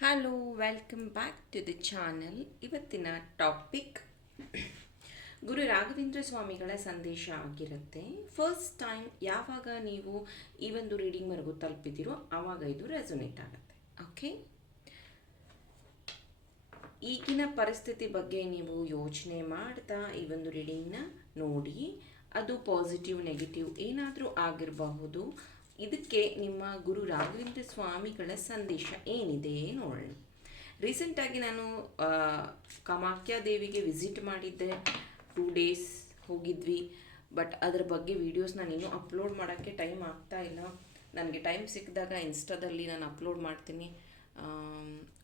Hello, welcome back to the channel. ಇವತ್ತಿನ topic Guru Raghavendra ಸ್ವಾಮಿಗಳ ಸಂದೇಶ ಆಗಿರುತ್ತೆ. ಫಸ್ಟ್ ಟೈಮ್ ಯಾವಾಗ ನೀವು ಈ ಒಂದು ರೀಡಿಂಗ್ವರೆಗೂ ತಲುಪಿದಿರೋ ಆವಾಗ ಇದು ರೆಸೊನೇಟ್ ಆಗುತ್ತೆ. ಓಕೆ, ಈಗಿನ ಪರಿಸ್ಥಿತಿ ಬಗ್ಗೆ ನೀವು ಯೋಚನೆ ಮಾಡ್ತಾ ಈ ಒಂದು ರೀಡಿಂಗ್ನ ನೋಡಿ. ಅದು ಪಾಸಿಟಿವ್ ನೆಗೆಟಿವ್ ಏನಾದರೂ ಆಗಿರಬಹುದು. ಇದಕ್ಕೆ ನಿಮ್ಮ ಗುರು ರಾಘವೇಂದ್ರ ಸ್ವಾಮಿಗಳ ಸಂದೇಶ ಏನಿದೆ ನೋಡೋಣ. ರೀಸೆಂಟಾಗಿ ನಾನು ಕಾಮಾಖ್ಯ ದೇವಿಗೆ ವಿಸಿಟ್ ಮಾಡಿದ್ದೆ. 2 ಡೇಸ್ ಹೋಗಿದ್ವಿ. ಬಟ್ ಅದರ ಬಗ್ಗೆ ವೀಡಿಯೋಸ್ ನಾನು ಇನ್ನೂ ಅಪ್ಲೋಡ್ ಮಾಡೋಕ್ಕೆ ಟೈಮ್ ಆಗ್ತಾ ಇಲ್ಲ. ನನಗೆ ಟೈಮ್ ಸಿಕ್ಕಿದಾಗ ಇನ್ಸ್ಟಾದಲ್ಲಿ ನಾನು ಅಪ್ಲೋಡ್ ಮಾಡ್ತೀನಿ.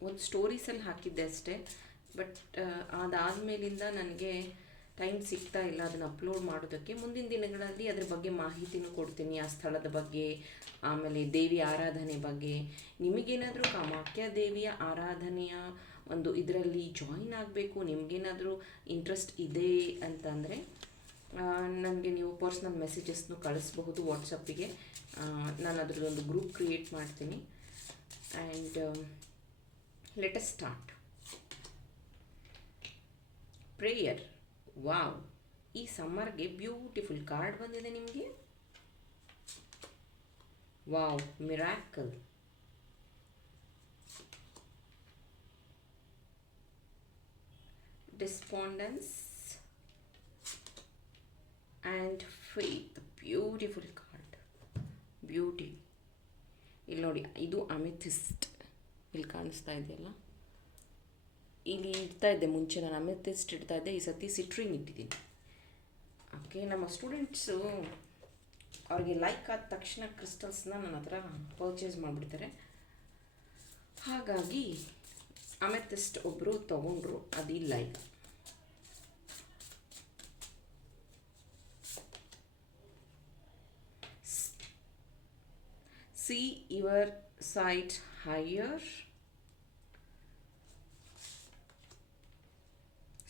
ಒಂದು ಸ್ಟೋರೀಸಲ್ಲಿ ಹಾಕಿದ್ದೆ ಅಷ್ಟೇ. ಬಟ್ ಅದಾದಮೇಲಿಂದ ನನಗೆ ಟೈಮ್ ಸಿಗ್ತಾ ಇಲ್ಲ ಅದನ್ನು ಅಪ್ಲೋಡ್ ಮಾಡೋದಕ್ಕೆ. ಮುಂದಿನ ದಿನಗಳಲ್ಲಿ ಅದ್ರ ಬಗ್ಗೆ ಮಾಹಿತಿನೂ ಕೊಡ್ತೀನಿ, ಆ ಸ್ಥಳದ ಬಗ್ಗೆ, ಆಮೇಲೆ ದೇವಿ ಆರಾಧನೆ ಬಗ್ಗೆ. ನಿಮಗೇನಾದರೂ ಕಾಮಾಖ್ಯ ದೇವಿಯ ಆರಾಧನೆಯ ಒಂದು ಇದರಲ್ಲಿ ಜಾಯಿನ್ ಆಗಬೇಕು, ನಿಮಗೇನಾದರೂ ಇಂಟ್ರೆಸ್ಟ್ ಇದೆ ಅಂತಂದರೆ ನನಗೆ ನೀವು ಪರ್ಸ್ನಲ್ ಮೆಸೇಜಸ್ನು ಕಳಿಸ್ಬಹುದು ವಾಟ್ಸಪ್ಪಿಗೆ. ನಾನು ಅದರದ್ದೊಂದು ಗ್ರೂಪ್ ಕ್ರಿಯೇಟ್ ಮಾಡ್ತೀನಿ. And let us start. Prayer. Wow, ಈ ಸಮ್ಮರ್ಗೆ ಬ್ಯೂಟಿಫುಲ್ ಕಾರ್ಡ್ ಬಂದಿದೆ ನಿಮಗೆ. Wow, miracle. Despondence and faith. Beautiful card, beauty. ಇಲ್ಲಿ ನೋಡಿ, ಇದು ಅಮೆಥಿಸ್ಟ್. ಇಲ್ಲಿ ಕಾಣಿಸ್ತಾ ಇದೆಯಲ್ಲ, ಇಲ್ಲಿ ಇಡ್ತಾ ಇದ್ದೆ ಮುಂಚೆ. ನಾನು ಅಮೆಥಿಸ್ಟ್ ಇಡ್ತಾ ಇದ್ದೆ, ಈ ಸತಿ ಸಿಟ್ರಿಂಗ್ ಇಟ್ಟಿದ್ದೀನಿ. ಓಕೆ, ನಮ್ಮ ಸ್ಟೂಡೆಂಟ್ಸು ಅವ್ರಿಗೆ ಲೈಕ್ ಆದ ತಕ್ಷಣ ಕ್ರಿಸ್ಟಲ್ಸ್ನ ನನ್ನ ಹತ್ರ ಪರ್ಚೇಸ್ ಮಾಡಿಬಿಡ್ತಾರೆ. ಹಾಗಾಗಿ ಅಮೆಥಿಸ್ಟ್ ಒಬ್ಬರು ತೊಗೊಂಡ್ರು, ಅದಿಲ್ಲ ಈಗ. See your site higher.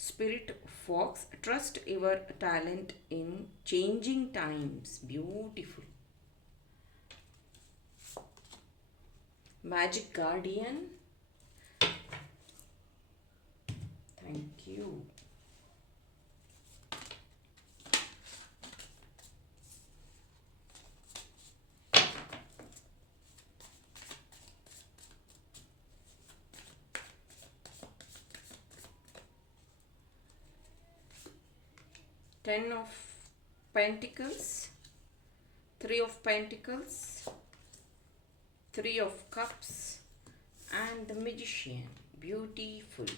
Spirit Fox, trust your talent in changing times. Beautiful. Magic Guardian. Thank you. Ten of Pentacles, Three of Pentacles, Three of Cups, and the Magician. Beautiful.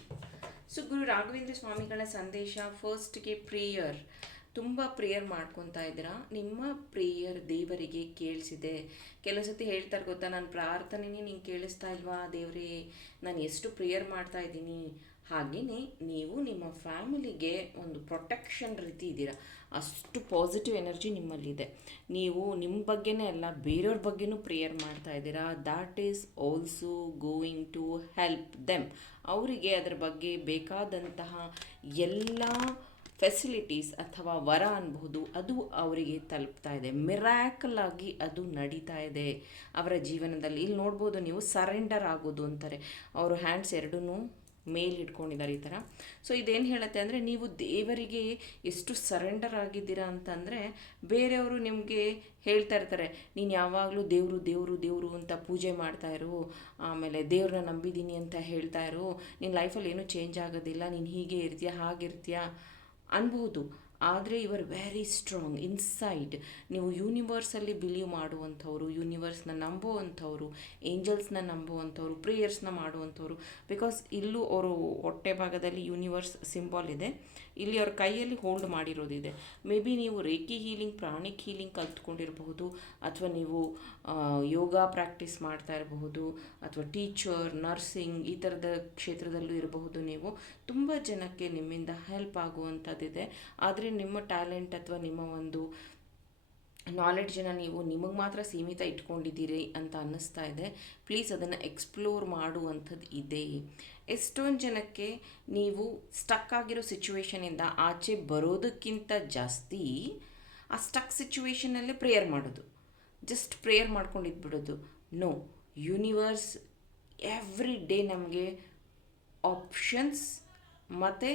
So Guru Raghavendra ಸ್ವಾಮಿಗಳ ಸಂದೇಶ. ಫಸ್ಟ್ಗೆ prayer. ತುಂಬ prayer ಮಾಡ್ಕೊತಾ ಇದ್ದೀರಾ. ನಿಮ್ಮ prayer ದೇವರಿಗೆ ಕೇಳಿಸಿದೆ. ಕೆಲವು ಸತಿ ಹೇಳ್ತಾರೆ ಗೊತ್ತಾ, ನನ್ನ ಪ್ರಾರ್ಥನೆನೇ ನಿಂಗೆ ಕೇಳಿಸ್ತಾ ಇಲ್ವಾ ದೇವರೇ, ನಾನು ಎಷ್ಟು ಪ್ರೇಯರ್ ಮಾಡ್ತಾ ಇದ್ದೀನಿ. ಹಾಗೆಯೇ ನೀವು ನಿಮ್ಮ ಫ್ಯಾಮಿಲಿಗೆ ಒಂದು ಪ್ರೊಟೆಕ್ಷನ್ ರೀತಿ ಇದ್ದೀರಾ. ಅಷ್ಟು ಪಾಸಿಟಿವ್ ಎನರ್ಜಿ ನಿಮ್ಮಲ್ಲಿದೆ. ನೀವು ನಿಮ್ಮ ಬಗ್ಗೆನೇ ಅಲ್ಲ, ಬೇರೆಯವ್ರ ಬಗ್ಗೆನೂ ಪ್ರೇಯರ್ ಮಾಡ್ತಾ ಇದ್ದೀರಾ. That is also going to help them. ಅವರಿಗೆ ಅದರ ಬಗ್ಗೆ ಬೇಕಾದಂತಹ ಎಲ್ಲ ಫೆಸಿಲಿಟೀಸ್ ಅಥವಾ ವರ ಅನ್ಬಹುದು, ಅದು ಅವರಿಗೆ ತಲುಪ್ತಾ ಇದೆ. ಮಿರಾಕಲ್ ಆಗಿ ಅದು ನಡೀತಾ ಇದೆ ಅವರ ಜೀವನದಲ್ಲಿ. ಇಲ್ಲಿ ನೋಡ್ಬೋದು ನೀವು, ಸರೆಂಡರ್ ಆಗೋದು ಅಂತಾರೆ. ಅವರು ಹ್ಯಾಂಡ್ಸ್ ಎರಡೂ ಮೇಲ್ ಇಟ್ಕೊಂಡಿದ್ದಾರೆ ಈ ಥರ. ಸೊ ಇದೇನು ಹೇಳುತ್ತೆ ಅಂದರೆ, ನೀವು ದೇವರಿಗೆ ಎಷ್ಟು ಸರೆಂಡರ್ ಆಗಿದ್ದೀರಾ ಅಂತಂದರೆ, ಬೇರೆಯವರು ನಿಮಗೆ ಹೇಳ್ತಾ ಇರ್ತಾರೆ, ನೀನು ಯಾವಾಗಲೂ ದೇವರು ದೇವರು ದೇವರು ಅಂತ ಪೂಜೆ ಮಾಡ್ತಾ ಇರು, ಆಮೇಲೆ ದೇವ್ರನ್ನ ನಂಬಿದ್ದೀನಿ ಅಂತ ಹೇಳ್ತಾ ಇರು, ನಿನ್ನ ಲೈಫಲ್ಲಿ ಏನೂ ಚೇಂಜ್ ಆಗೋದಿಲ್ಲ, ನೀನು ಹೀಗೆ ಇರ್ತೀಯ ಹಾಗಿರ್ತೀಯ ಅನ್ಬೋದು. ಆದರೆ you are very strong inside. ನೀವು ಯೂನಿವರ್ಸಲ್ಲಿ ಬಿಲೀವ್ ಮಾಡುವಂಥವ್ರು, ಯೂನಿವರ್ಸ್ನ ನಂಬುವಂಥವ್ರು, ಏಂಜಲ್ಸ್ನ ನಂಬುವಂಥವ್ರು, ಪ್ರೇಯರ್ಸ್ನ ಮಾಡುವಂಥವ್ರು. ಬಿಕಾಸ್ ಇಲ್ಲೂ ಅವರು ಹೊಟ್ಟೆ ಭಾಗದಲ್ಲಿ ಯೂನಿವರ್ಸ್ ಸಿಂಬಾಲ್ ಇದೆ, ಇಲ್ಲಿ ಅವ್ರ ಕೈಯಲ್ಲಿ ಹೋಲ್ಡ್ ಮಾಡಿರೋದಿದೆ. ಮೇ ಬಿ ನೀವು ರೇಕಿ ಹೀಲಿಂಗ್, ಪ್ರಾಣಿಕ್ ಹೀಲಿಂಗ್ ಕಲ್ತ್ಕೊಂಡಿರಬಹುದು, ಅಥವಾ ನೀವು ಯೋಗ ಪ್ರಾಕ್ಟೀಸ್ ಮಾಡ್ತಾ ಇರಬಹುದು, ಅಥವಾ ಟೀಚರ್, ನರ್ಸಿಂಗ್ ಈ ಥರದ ಕ್ಷೇತ್ರದಲ್ಲೂ ಇರಬಹುದು. ನೀವು ತುಂಬ ಜನಕ್ಕೆ ನಿಮ್ಮಿಂದ ಹೆಲ್ಪ್ ಆಗುವಂಥದ್ದಿದೆ. ಆದರೆ ನಿಮ್ಮ ಟ್ಯಾಲೆಂಟ್ ಅಥವಾ ನಿಮ್ಮ ಒಂದು ನಾಲೆಡ್ಜನ್ನು ನೀವು ನಿಮಗೆ ಮಾತ್ರ ಸೀಮಿತ ಇಟ್ಕೊಂಡಿದ್ದೀರಿ ಅಂತ ಅನ್ನಿಸ್ತಾ ಇದೆ. ಪ್ಲೀಸ್ ಅದನ್ನು ಎಕ್ಸ್ಪ್ಲೋರ್ ಮಾಡುವಂಥದ್ದು ಇದೆ. ಎಷ್ಟೊಂದು ಜನಕ್ಕೆ ನೀವು ಸ್ಟಕ್ ಆಗಿರೋ ಸಿಚುವೇಶನಿಂದ ಆಚೆ ಬರೋದಕ್ಕಿಂತ ಜಾಸ್ತಿ ಆ ಸ್ಟಕ್ ಸಿಚುವೇಶನಲ್ಲೇ ಪ್ರೇಯರ್ ಮಾಡೋದು, ಜಸ್ಟ್ ಪ್ರೇಯರ್ ಮಾಡ್ಕೊಂಡಿದ್ಬಿಡೋದು. ನೋ, ಯೂನಿವರ್ಸ್ ಎವ್ರಿ ಡೇ ನಮಗೆ ಆಪ್ಷನ್ಸ್ ಮತ್ತು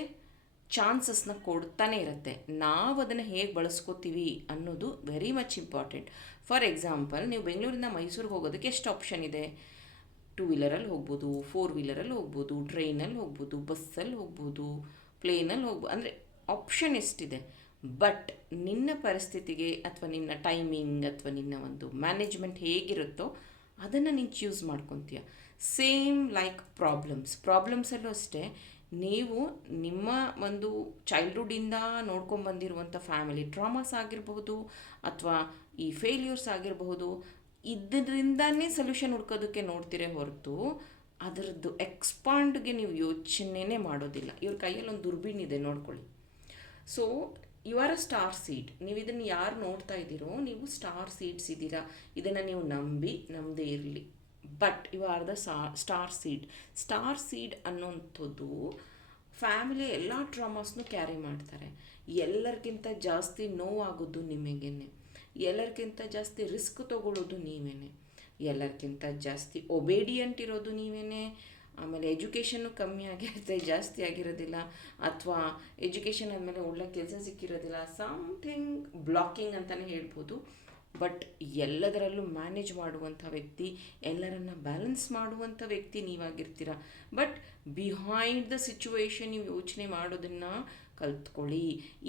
ಚಾನ್ಸಸ್ನ ಕೊಡ್ತಾನೆ ಇರುತ್ತೆ. ನಾವು ಅದನ್ನು ಹೇಗೆ ಬಳಸ್ಕೋತೀವಿ ಅನ್ನೋದು very much important. For example, ನೀವು ಬೆಂಗಳೂರಿಂದ ಮೈಸೂರಿಗೆ ಹೋಗೋದಕ್ಕೆ ಎಷ್ಟು ಆಪ್ಷನ್ ಇದೆ? 2 ವೀಲರಲ್ಲಿ ಹೋಗ್ಬೋದು, 4 ವೀಲರಲ್ಲಿ ಹೋಗ್ಬೋದು, ಟ್ರೈನಲ್ಲಿ ಹೋಗ್ಬೋದು, ಬಸ್ಸಲ್ಲಿ ಹೋಗ್ಬೋದು, ಪ್ಲೇನಲ್ಲಿ ಹೋಗ್ಬೋದು. ಅಂದರೆ ಆಪ್ಷನ್ ಎಷ್ಟಿದೆ. ಬಟ್ ನಿನ್ನ ಪರಿಸ್ಥಿತಿಗೆ ಅಥವಾ ನಿನ್ನ ಟೈಮಿಂಗ್ ಅಥವಾ ನಿನ್ನ ಒಂದು ಮ್ಯಾನೇಜ್ಮೆಂಟ್ ಹೇಗಿರುತ್ತೋ ಅದನ್ನು ನೀನು ಚೂಸ್ ಮಾಡ್ಕೊತೀಯ. ಸೇಮ್ ಲೈಕ್ ಪ್ರಾಬ್ಲಮ್ಸಲ್ಲೂ ಅಷ್ಟೇ, ನೀವು ನಿಮ್ಮ ಒಂದು ಚೈಲ್ಡ್ಹುಡ್ಡಿಂದ ನೋಡ್ಕೊಂಬಂದಿರುವಂಥ ಫ್ಯಾಮಿಲಿ ಟ್ರಾಮಾಸ್ ಆಗಿರಬಹುದು ಅಥವಾ ಈ ಫೇಲ್ಯೂರ್ಸ್ ಆಗಿರಬಹುದು, ಇದರಿಂದನೇ ಸೊಲ್ಯೂಷನ್ ಹುಡ್ಕೋದಕ್ಕೆ ನೋಡ್ತೀರೇ ಹೊರತು ಅದರದ್ದು ಎಕ್ಸ್ಪಾಂಡ್ಗೆ ನೀವು ಯೋಚನೆನೇ ಮಾಡೋದಿಲ್ಲ. ಇವ್ರ ಕೈಯಲ್ಲಿ ಒಂದು ದುರ್ಬೀನ್ ಇದೆ, ನೋಡ್ಕೊಳ್ಳಿ. So you are a star seed. ನೀವು ಇದನ್ನು ಯಾರು ನೋಡ್ತಾ ಇದ್ದೀರೋ, ನೀವು ಸ್ಟಾರ್ ಸೀಡ್ಸ್ ಇದ್ದೀರಾ. ಇದನ್ನು ನೀವು ನಂಬದೇ ಇರಲಿ, but you are the star seed ಅನ್ನೋಂಥದ್ದು ಫ್ಯಾಮಿಲಿ ಎಲ್ಲ ಟ್ರಾಮಾಸ್ನೂ ಕ್ಯಾರಿ ಮಾಡ್ತಾರೆ. ಎಲ್ಲರಿಗಿಂತ ಜಾಸ್ತಿ ನೋವಾಗೋದು ನಿಮಗೇನೆ, ಎಲ್ಲರಿಗಿಂತ ಜಾಸ್ತಿ ರಿಸ್ಕ್ ತೊಗೊಳ್ಳೋದು ನೀವೇನೆ, ಎಲ್ಲರಿಗಿಂತ ಜಾಸ್ತಿ ಒಬೇಡಿಯಂಟ್ ಇರೋದು ನೀವೇನೆ. ಆಮೇಲೆ ಎಜುಕೇಷನ್ನು ಕಮ್ಮಿ ಆಗಿರುತ್ತೆ, ಜಾಸ್ತಿ ಆಗಿರೋದಿಲ್ಲ. ಅಥವಾ ಎಜುಕೇಷನ್ ಆದಮೇಲೆ ಒಳ್ಳೆ ಕೆಲಸ ಸಿಕ್ಕಿರೋದಿಲ್ಲ, ಸಮಥಿಂಗ್ ಬ್ಲಾಕಿಂಗ್ ಅಂತಲೇ ಹೇಳ್ಬೋದು. ಬಟ್ ಎಲ್ಲದರಲ್ಲೂ ಮ್ಯಾನೇಜ್ ಮಾಡುವಂಥ ವ್ಯಕ್ತಿ, ಎಲ್ಲರನ್ನ ಬ್ಯಾಲೆನ್ಸ್ ಮಾಡುವಂಥ ವ್ಯಕ್ತಿ ನೀವಾಗಿರ್ತೀರ. ಬಟ್ ಬಿಹೈಂಡ್ ದ ಸಿಚುವೇಶನ್ ನೀವು ಯೋಚನೆ ಮಾಡೋದನ್ನು ಕಲ್ತ್ಕೊಳ್ಳಿ.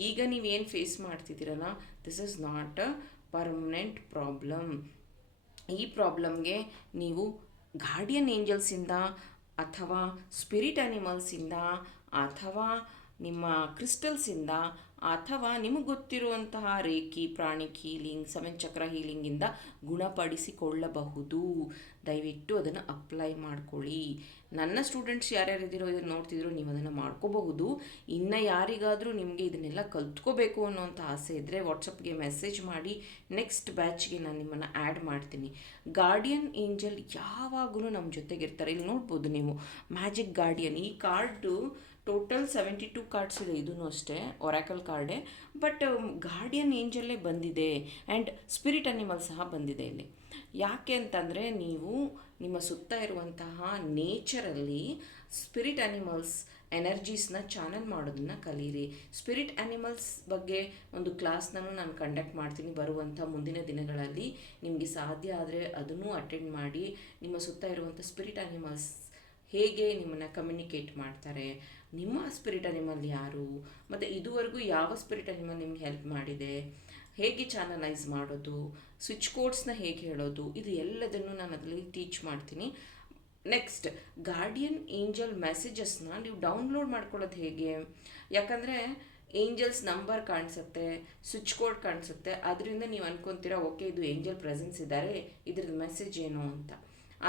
ಈಗ ನೀವೇನು ಫೇಸ್ ಮಾಡ್ತಿದ್ದೀರಲ್ಲ, this is not a permanent problem. ಈ ಪ್ರಾಬ್ಲಮ್ಗೆ ನೀವು ಗಾರ್ಡಿಯನ್ ಏಂಜಲ್ಸಿಂದ ಅಥವಾ ಸ್ಪಿರಿಟ್ ಆ್ಯನಿಮಲ್ಸಿಂದ ಅಥವಾ ನಿಮ್ಮ ಕ್ರಿಸ್ಟಲ್ಸಿಂದ ಅಥವಾ ನಿಮಗೆ ಗೊತ್ತಿರುವಂತಹ ರೇಖಿ, ಪ್ರಾಣಿಕ್ ಹೀಲಿಂಗ್, 7 ಚಕ್ರ ಹೀಲಿಂಗಿಂದ ಗುಣಪಡಿಸಿಕೊಳ್ಳಬಹುದು. ದಯವಿಟ್ಟು ಅದನ್ನು ಅಪ್ಲೈ ಮಾಡ್ಕೊಳ್ಳಿ. ನನ್ನ ಸ್ಟೂಡೆಂಟ್ಸ್ ಯಾರ್ಯಾರಿದ್ದೀರೋ ಇದನ್ನು ನೋಡ್ತಿದ್ರು, ನೀವು ಅದನ್ನು ಮಾಡ್ಕೋಬಹುದು. ಇನ್ನು ಯಾರಿಗಾದರೂ ನಿಮಗೆ ಇದನ್ನೆಲ್ಲ ಕಲ್ತ್ಕೋಬೇಕು ಅನ್ನೋಂಥ ಆಸೆ ಇದ್ದರೆ ವಾಟ್ಸಪ್ಗೆ ಮೆಸೇಜ್ ಮಾಡಿ, ನೆಕ್ಸ್ಟ್ ಬ್ಯಾಚ್ಗೆ ನಾನು ನಿಮ್ಮನ್ನು ಆ್ಯಡ್ ಮಾಡ್ತೀನಿ. ಗಾರ್ಡಿಯನ್ ಏಂಜಲ್ ಯಾವಾಗಲೂ ನಮ್ಮ ಜೊತೆಗಿರ್ತಾರೆ. ಇಲ್ಲಿ ನೋಡ್ಬೋದು ನೀವು, ಮ್ಯಾಜಿಕ್ ಗಾರ್ಡಿಯನ್. ಈ ಕಾರ್ಡು ಟೋಟಲ್ 72 ಕಾರ್ಡ್ಸ್ ಇದೆ. ಇದೂ ಅಷ್ಟೇ ಒರಾಕಲ್ ಕಾರ್ಡೇ, ಬಟ್ ಗಾರ್ಡಿಯನ್ ಏಂಜಲ್ಲೇ ಬಂದಿದೆ ಆ್ಯಂಡ್ ಸ್ಪಿರಿಟ್ ಅನಿಮಲ್ ಸಹ ಬಂದಿದೆ ಇಲ್ಲಿ. ಯಾಕೆ ಅಂತಂದರೆ, ನೀವು ನಿಮ್ಮ ಸುತ್ತ ಇರುವಂತಹ ನೇಚರಲ್ಲಿ ಸ್ಪಿರಿಟ್ ಅನಿಮಲ್ಸ್ ಎನರ್ಜೀಸ್ನ ಚಾನಲ್ ಮಾಡೋದನ್ನು ಕಲೀರಿ. ಸ್ಪಿರಿಟ್ ಅನಿಮಲ್ಸ್ ಬಗ್ಗೆ ಒಂದು ಕ್ಲಾಸ್ನೂ ನಾನು ಕಂಡಕ್ಟ್ ಮಾಡ್ತೀನಿ ಬರುವಂಥ ಮುಂದಿನ ದಿನಗಳಲ್ಲಿ. ನಿಮಗೆ ಸಾಧ್ಯ ಆದರೆ ಅದನ್ನು ಅಟೆಂಡ್ ಮಾಡಿ. ನಿಮ್ಮ ಸುತ್ತ ಇರುವಂಥ ಸ್ಪಿರಿಟ್ ಅನಿಮಲ್ಸ್ ಹೇಗೆ ನಿಮ್ಮನ್ನು ಕಮ್ಯುನಿಕೇಟ್ ಮಾಡ್ತಾರೆ, ನಿಮ್ಮ ಸ್ಪಿರಿಟ್ ಅನಿಮಲ್ ಯಾರು, ಮತ್ತು ಇದುವರೆಗೂ ಯಾವ ಸ್ಪಿರಿಟ್ ಅನಿಮಲ್ ನಿಮ್ಗೆ ಹೆಲ್ಪ್ ಮಾಡಿದೆ, ಹೇಗೆ ಚಾನಲೈಸ್ ಮಾಡೋದು, ಸ್ವಿಚ್ ಕೋಡ್ಸ್ನ ಹೇಗೆ ಹೇಳೋದು, ಇದು ಎಲ್ಲದನ್ನು ನಾನು ಅದರಲ್ಲಿ ಟೀಚ್ ಮಾಡ್ತೀನಿ. ನೆಕ್ಸ್ಟ್, ಗಾರ್ಡಿಯನ್ ಏಂಜಲ್ ಮೆಸೇಜಸ್ನ ನೀವು ಡೌನ್ಲೋಡ್ ಮಾಡ್ಕೊಳ್ಳೋದು ಹೇಗೆ? ಯಾಕಂದರೆ ಏಂಜಲ್ಸ್ ನಂಬರ್ ಕಾಣಿಸುತ್ತೆ, ಸ್ವಿಚ್ ಕೋಡ್ ಕಾಣಿಸುತ್ತೆ, ಅದರಿಂದ ನೀವು ಅನ್ಕೊತೀರಾ ಓಕೆ ಇದು ಏಂಜಲ್ ಪ್ರೆಸೆನ್ಸ್ ಇದ್ದಾರೆ, ಇದ್ರದ್ದು ಮೆಸೇಜ್ ಏನು ಅಂತ.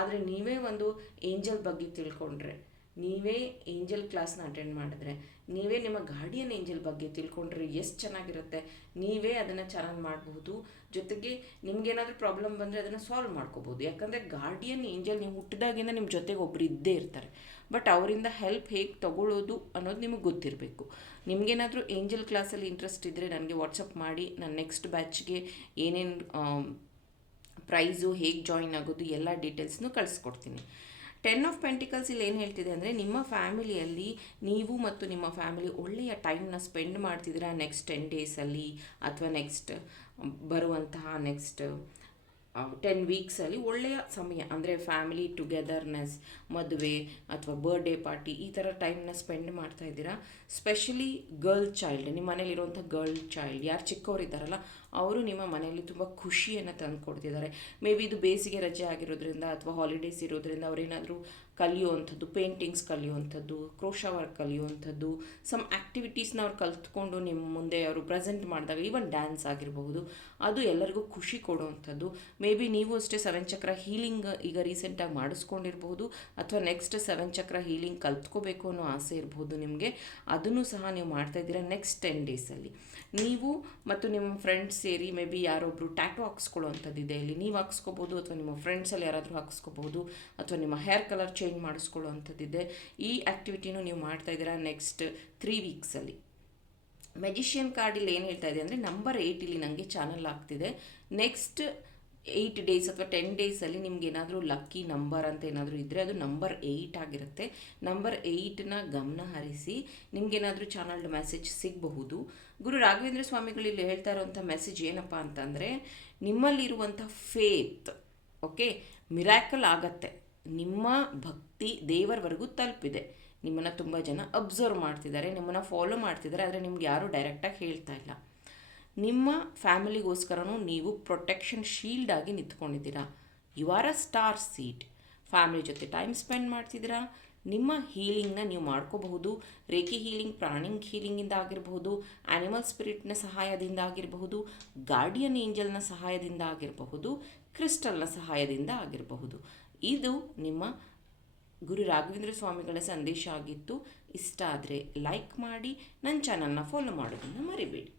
ಆದರೆ ನೀವೇ ಒಂದು ಏಂಜಲ್ ಬಗ್ಗೆ ತಿಳ್ಕೊಂಡ್ರೆ, ನೀವೇ ಏಂಜಲ್ ಕ್ಲಾಸ್ನ ಅಟೆಂಡ್ ಮಾಡಿದ್ರೆ, ನೀವೇ ನಿಮ್ಮ ಗಾರ್ಡಿಯನ್ ಏಂಜಲ್ ಬಗ್ಗೆ ತಿಳ್ಕೊಂಡ್ರೆ ಎಷ್ಟು ಚೆನ್ನಾಗಿರುತ್ತೆ. ನೀವೇ ಅದನ್ನು ಚಾನಲ್ ಮಾಡಬಹುದು. ಜೊತೆಗೆ ನಿಮ್ಗೇನಾದರೂ ಪ್ರಾಬ್ಲಮ್ ಬಂದರೆ ಅದನ್ನು ಸಾಲ್ವ್ ಮಾಡ್ಕೋಬೋದು. ಯಾಕಂದರೆ ಗಾರ್ಡಿಯನ್ ಏಂಜಲ್ ನೀವು ಹುಟ್ಟಿದಾಗಿಂದ ನಿಮ್ಮ ಜೊತೆಗೆ ಒಬ್ಬರು ಇದ್ದೇ ಇರ್ತಾರೆ. ಬಟ್ ಅವರಿಂದ ಹೆಲ್ಪ್ ಹೇಗೆ ತಗೊಳ್ಳೋದು ಅನ್ನೋದು ನಿಮಗೆ ಗೊತ್ತಿರಬೇಕು. ನಿಮಗೇನಾದರೂ ಏಂಜಲ್ ಕ್ಲಾಸಲ್ಲಿ ಇಂಟ್ರೆಸ್ಟ್ ಇದ್ದರೆ ನನಗೆ ವಾಟ್ಸಪ್ ಮಾಡಿ. ನಾನು ನೆಕ್ಸ್ಟ್ ಬ್ಯಾಚ್ಗೆ ಏನೇನು ಪ್ರೈಸು, ಹೇಗೆ ಜಾಯಿನ್ ಆಗೋದು ಎಲ್ಲ ಡೀಟೇಲ್ಸ್ನು ಕಳಿಸ್ಕೊಡ್ತೀನಿ. 10 ಆಫ್ ಪೆಂಟಿಕಲ್ಸ್ ಇಲ್ಲಿ ಏನು ಹೇಳ್ತಿದೆ ಅಂದರೆ, ನಿಮ್ಮ ಫ್ಯಾಮಿಲಿಯಲ್ಲಿ ನೀವು ಮತ್ತು ನಿಮ್ಮ ಫ್ಯಾಮಿಲಿ ಒಳ್ಳೆಯ ಟೈಮ್ನ ಸ್ಪೆಂಡ್ ಮಾಡ್ತಿದ್ದೀರಾ ನೆಕ್ಸ್ಟ್ 10 ಡೇಸಲ್ಲಿ ಅಥವಾ ನೆಕ್ಸ್ಟ್ ಬರುವಂತಹ ನೆಕ್ಸ್ಟ್ 10 ವೀಕ್ಸಲ್ಲಿ ಒಳ್ಳೆಯ ಸಮಯ. ಅಂದರೆ ಫ್ಯಾಮಿಲಿ ಟುಗೆದರ್ನೆಸ್, ಮದುವೆ ಅಥವಾ ಬರ್ಡೇ ಪಾರ್ಟಿ, ಈ ಥರ ಟೈಮ್ನ ಸ್ಪೆಂಡ್ ಮಾಡ್ತಾ ಇದ್ದೀರಾ. ಸ್ಪೆಷಲಿ ಗರ್ಲ್ ಚೈಲ್ಡ್, ನಿಮ್ಮ ಮನೇಲಿರುವಂಥ ಗರ್ಲ್ ಚೈಲ್ಡ್ ಯಾರು ಚಿಕ್ಕವರಿದ್ದಾರಲ್ಲ, ಅವರು ನಿಮ್ಮ ಮನೆಯಲ್ಲಿ ತುಂಬ ಖುಷಿಯನ್ನು ತಂದು ಕೊಡ್ತಿದ್ದಾರೆ. ಮೇ ಬಿ ಇದು ಬೇಸಿಗೆ ರಜೆ ಆಗಿರೋದ್ರಿಂದ ಅಥವಾ ಹಾಲಿಡೇಸ್ ಇರೋದ್ರಿಂದ ಅವರೇನಾದರೂ ಕಲಿಯುವಂಥದ್ದು, ಪೇಂಟಿಂಗ್ಸ್ ಕಲಿಯುವಂಥದ್ದು, ಕ್ರೋಶಾ ವರ್ಕ್ ಕಲಿಯುವಂಥದ್ದು, ಸಮ್ ಆ್ಯಕ್ಟಿವಿಟೀಸ್ನ ಅವ್ರು ಕಲ್ತ್ಕೊಂಡು ನಿಮ್ಮ ಮುಂದೆ ಅವರು ಪ್ರೆಸೆಂಟ್ ಮಾಡಿದಾಗ, ಈವನ್ ಡ್ಯಾನ್ಸ್ ಆಗಿರಬಹುದು, ಅದು ಎಲ್ಲರಿಗೂ ಖುಷಿ ಕೊಡುವಂಥದ್ದು. ಮೇ ಬಿ ನೀವು ಅಷ್ಟೇ 7 ಚಕ್ರ ಹೀಲಿಂಗ್ ಈಗ ರೀಸೆಂಟಾಗಿ ಮಾಡಿಸ್ಕೊಂಡಿರ್ಬೋದು, ಅಥವಾ ನೆಕ್ಸ್ಟ್ 7 ಚಕ್ರ ಹೀಲಿಂಗ್ ಕಲ್ತ್ಕೋಬೇಕು ಅನ್ನೋ ಆಸೆ ಇರ್ಬೋದು ನಿಮಗೆ. ಅದನ್ನು ಸಹ ನೀವು ಮಾಡ್ತಾಯಿದ್ದೀರಾ ನೆಕ್ಸ್ಟ್ 10 ಡೇಸಲ್ಲಿ. ನೀವು ಮತ್ತು ನಿಮ್ಮ ಫ್ರೆಂಡ್ಸ್ ಸೇರಿ ಮೇ ಬಿ ಯಾರೊಬ್ಬರು ಟ್ಯಾಟೋ ಹಾಕ್ಸ್ಕೊಳ್ಳೋವಂಥದ್ದಿದೆ ಇಲ್ಲಿ, ನೀವು ಹಾಕ್ಸ್ಕೋಬೋದು, ಅಥವಾ ನಿಮ್ಮ ಫ್ರೆಂಡ್ಸಲ್ಲಿ ಯಾರಾದರೂ ಹಾಕ್ಸ್ಕೋಬೋದು, ಅಥವಾ ನಿಮ್ಮ ಹೇರ್ ಕಲರ್ ಚೇಂಜ್ ಮಾಡಿಸ್ಕೊಳ್ಳೋವಂಥದ್ದಿದೆ. ಈ ಆ್ಯಕ್ಟಿವಿಟಿನೂ ನೀವು ಮಾಡ್ತಾಯಿದ್ದೀರಾ ನೆಕ್ಸ್ಟ್ 3 ವೀಕ್ಸಲ್ಲಿ. ಮೆಜಿಷಿಯನ್ ಕಾರ್ಡ್ ಇಲ್ಲಿ ಏನು ಹೇಳ್ತಾ ಇದೆ ಅಂದರೆ, ನಂಬರ್ 8 ಇಲ್ಲಿ ನನಗೆ ಚಾನಲ್ ಆಗ್ತಿದೆ. ನೆಕ್ಸ್ಟ್ 8 ಡೇಸ್ ಅಥವಾ 10 ಡೇಸಲ್ಲಿ ನಿಮ್ಗೆ ಏನಾದರೂ ಲಕ್ಕಿ ನಂಬರ್ ಅಂತ ಏನಾದರೂ ಇದ್ದರೆ ಅದು ನಂಬರ್ 8 ಆಗಿರುತ್ತೆ. ನಂಬರ್ 8ನ ಗಮನ ಹರಿಸಿ ನಿಮ್ಗೇನಾದರೂ ಚಾನಲ್ಡ್ ಮೆಸೇಜ್ ಸಿಗಬಹುದು. ಗುರು ರಾಘವೇಂದ್ರ ಸ್ವಾಮಿಗಳು ಇಲ್ಲಿ ಹೇಳ್ತಾ ಇರೋವಂಥ ಮೆಸೇಜ್ ಏನಪ್ಪ ಅಂತಂದರೆ, ನಿಮ್ಮಲ್ಲಿರುವಂಥ ಫೇತ್, ಓಕೆ, ಮಿರಾಕಲ್ ಆಗತ್ತೆ. ನಿಮ್ಮ ಭಕ್ತಿ ದೇವರವರೆಗೂ ತಲುಪಿದೆ. ನಿಮ್ಮನ್ನು ತುಂಬ ಜನ ಅಬ್ಸರ್ವ್ ಮಾಡ್ತಿದ್ದಾರೆ, ನಿಮ್ಮನ್ನು ಫಾಲೋ ಮಾಡ್ತಿದ್ದಾರೆ, ಆದರೆ ನಿಮ್ಗೆ ಯಾರೂ ಡೈರೆಕ್ಟಾಗಿ ಹೇಳ್ತಾ ಇಲ್ಲ. ನಿಮ್ಮ ಫ್ಯಾಮಿಲಿಗೋಸ್ಕರನೂ ನೀವು ಪ್ರೊಟೆಕ್ಷನ್ ಶೀಲ್ಡ್ ಆಗಿ ನಿಂತ್ಕೊಂಡಿದ್ದೀರಾ. You are a star seed. Family ಜೊತೆ ಟೈಮ್ ಸ್ಪೆಂಡ್ ಮಾಡ್ತಿದ್ದೀರಾ. ನಿಮ್ಮ ಹೀಲಿಂಗ್ನ ನೀವು ಮಾಡ್ಕೋಬಹುದು. ರೇಖಿ ಹೀಲಿಂಗ್, ಪ್ರಾಣಿಂಗ್ ಹೀಲಿಂಗಿಂದ ಆಗಿರಬಹುದು, ಆ್ಯನಿಮಲ್ ಸ್ಪಿರಿಟ್ನ ಸಹಾಯದಿಂದ ಆಗಿರಬಹುದು, ಗಾರ್ಡಿಯನ್ ಏಂಜಲ್ನ ಸಹಾಯದಿಂದ ಆಗಿರಬಹುದು, ಕ್ರಿಸ್ಟಲ್ನ ಸಹಾಯದಿಂದ ಆಗಿರಬಹುದು. ಇದು ನಿಮ್ಮ ಗುರು ರಾಘವೇಂದ್ರ ಸ್ವಾಮಿಗಳ ಸಂದೇಶ ಆಗಿತ್ತು. ಇಷ್ಟ ಆದರೆ ಲೈಕ್ ಮಾಡಿ, ನನ್ನ ಚಾನಲ್ನ ಫಾಲೋ ಮಾಡೋದನ್ನು ಮರಿಬೇಡಿ.